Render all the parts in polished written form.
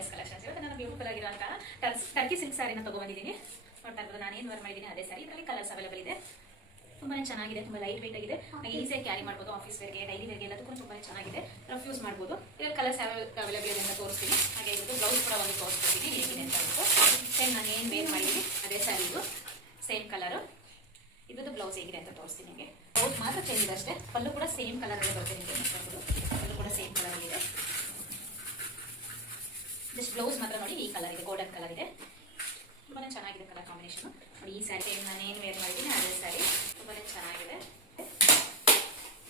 Toys collections. ಇವತ್ತು ನಾನು beautiful ಆಗಿರುವಂತಹ ಟರ್ಕಿ ಸಿಲ್ಕ್ ಸ್ಯಾರಿನ ತಗೊಂಡಿದ್ದೀನಿ. ನೋಡ್ತಾ ಇರ್ಬೋದು, ನಾನು ಏನು ವೇರ್ ಮಾಡಿದ್ದೀನಿ ಅದೇ ಸ್ಯಾರಿ. ಇದರಲ್ಲಿ ಕಲರ್ಸ್ ಅವೈಲೇಬಲ್ ಇದೆ. ತುಂಬಾನೇ ಚೆನ್ನಾಗಿದೆ, ತುಂಬಾ ಲೈಟ್ ವೇಟ್ ಆಗಿದೆ, ಈಸಿಯಾಗಿ ಕ್ಯಾರಿ ಮಾಡ್ಬೋದು. ಆಫೀಸ್ ವೇರ್ಗೆ, ಡೈಲಿ ವೇರ್ಗೆ ಎಲ್ಲದಕ್ಕೂ ತುಂಬಾನೇ ಚೆನ್ನಾಗಿದೆ. ರಫ್ ಯೂಸ್ ಮಾಡ್ಬೋದು. ಇದರಲ್ಲಿ ಕಲರ್ಸ್ ಅವೈಲೇಬಲ್ ಇದೆ ಅಂತ ತೋರಿಸ್ತೀನಿ. ಹಾಗೆ ಇದು ಬ್ಲೌಸ್ ಕೂಡ ಒಂದು ತೋರಿಸ್ಕೊಡ್ತೀನಿ ಹೇಗಿದೆ ಅಂತ ಹೇಳ್ಬಿಟ್ಟು. ಸೇಮ್ ನಾನು ಏನು ವೇರ್ ಮಾಡಿದ್ದೀನಿ ಅದೇ ಸ್ಯಾರಿ, ಇದು ಸೇಮ್ ಕಲರು. ಇದ್ದು ಬ್ಲೌಸ್ ಹೇಗಿದೆ ಅಂತ ತೋರಿಸ್ತೀನಿ ನಿಮಗೆ. ಬ್ಲೌಸ್ ಮಾತ್ರ ಚೇಂಜ್ ಇದೆ ಅಷ್ಟೇ. ಪಲ್ಲು ಕೂಡ ಸೇಮ್ ಕಲರ್ ಅಲ್ಲಿ ಬರುತ್ತೆ ನಿಮಗೆ. ಪಲ್ಲು ಕೂಡ ಸೇಮ್ ಕಲರ್ ಅಲ್ಲಿ ಇದೆ. ಜಸ್ಟ್ ಬ್ಲೌಸ್ ಮಾತ್ರ ನೋಡಿ ಈ ಕಲರ್ ಇದೆ, ಗೋಲ್ಡನ್ ಕಲರ್ ಇದೆ. ತುಂಬಾನೇ ಚೆನ್ನಾಗಿದೆ ಕಲರ್ ಕಾಂಬಿನೇಷನ್. ನೋಡಿ ಈ ಸ್ಯಾರಿ ನಾನು ಏನು ವೇರ್ ಮಾಡಿದ್ದೀನಿ ಅದೇ ಸ್ಯಾರಿ. ತುಂಬಾನೇ ಚೆನ್ನಾಗಿದೆ.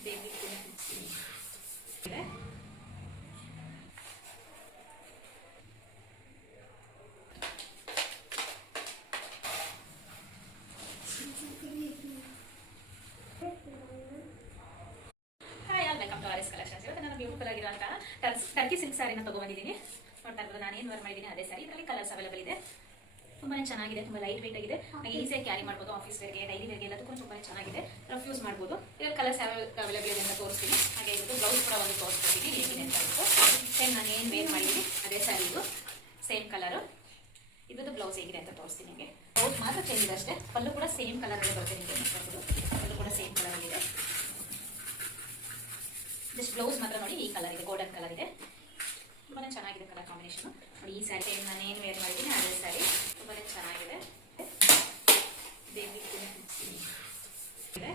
ಬೇಬಿ ಇದೆ. ಬ್ಯೂಟಿಫುಲ್ ಆಗಿರುವಂತಹ ಟರ್ಕಿ ಸಿಲ್ಕ್ ಸ್ಯಾರಿನ ತಗೊಂಡಿದ್ದೀನಿ. ನೋಡ್ತಾ ಇರ್ಬೋದು, ನಾನು ಏನು ವೇರ್ ಮಾಡಿದ್ದೀನಿ ಅದೇ ಸ್ಯಾರಿ. ಇದರಲ್ಲಿ ಕಲರ್ಸ್ ಅವೈಲೇಬಲ್ ಇದೆ. ತುಂಬಾನೇ ಚೆನ್ನಾಗಿದೆ, ತುಂಬಾ ಲೈಟ್ ವೇಟ್ ಆಗಿದೆ, ಈಸಿಯಾಗಿ ಕ್ಯಾರಿ ಮಾಡ್ಬೋದು. ಆಫೀಸ್ ವೇರ್ಗೆ, ಡೈಲಿ ವೇರ್ಗೆ ಎಲ್ಲದಕ್ಕೂ ತುಂಬಾನೇ ಚೆನ್ನಾಗಿದೆ. ರಫ್ ಯೂಸ್ ಮಾಡ್ಬೋದು. ಇದರಲ್ಲಿ ಕಲರ್ಸ್ ಅವೈಲೇಬಲ್ ಇದೆ ಅಂತ ತೋರಿಸ್ತೀನಿ. ಹಾಗೆ ಇದು ಬ್ಲೌಸ್ ಕೂಡ ಒಂದು ತೋರಿಸ್ಕೊಡ್ತೀನಿ ಹೇಗಿದೆ ಅಂತ ಹೇಳ್ಬಿಟ್ಟು. ಸೇಮ್ ನಾನು ಏನು ವೇರ್ ಮಾಡಿದ್ದೀನಿ ಅದೇ ಸ್ಯಾರಿ, ಇದು ಸೇಮ್ ಕಲರು. ಇದ್ದು ಬ್ಲೌಸ್ ಹೇಗಿದೆ ಅಂತ ತೋರಿಸ್ತೀನಿ ನಿಮಗೆ. ಬ್ಲೌಸ್ ಮಾತ್ರ ಚೇಂಜ್ ಇದೆ ಅಷ್ಟೇ. ಪಲ್ಲು ಕೂಡ ಸೇಮ್ ಕಲರ್ ಅಲ್ಲಿ ಬರುತ್ತೆ ನಿಮಗೆ. ಪಲ್ಲು ಕೂಡ ಸೇಮ್ ಕಲರ್ ಅಲ್ಲಿ ಇದೆ. ಜಸ್ಟ್ ಬ್ಲೌಸ್ ಮಾತ್ರ ನೋಡಿ ಈ ಕಲರ್ ಇದೆ, ಗೋಲ್ಡನ್ ಕಲರ್ ಇದೆ. ತುಂಬಾನೇ ಚೆನ್ನಾಗಿದೆ ಕಲರ್ ಕಾಂಬಿನೇಷನ್. ನೋಡಿ ಈ ಸ್ಯಾರಿ ನಾನು ಏನು ವೇರ್ ಮಾಡಿದ್ದೀನಿ ಅದೇ ಸ್ಯಾರಿ. ತುಂಬಾನೇ ಚೆನ್ನಾಗಿದೆ. ಬೇಬಿ ಇದೆ.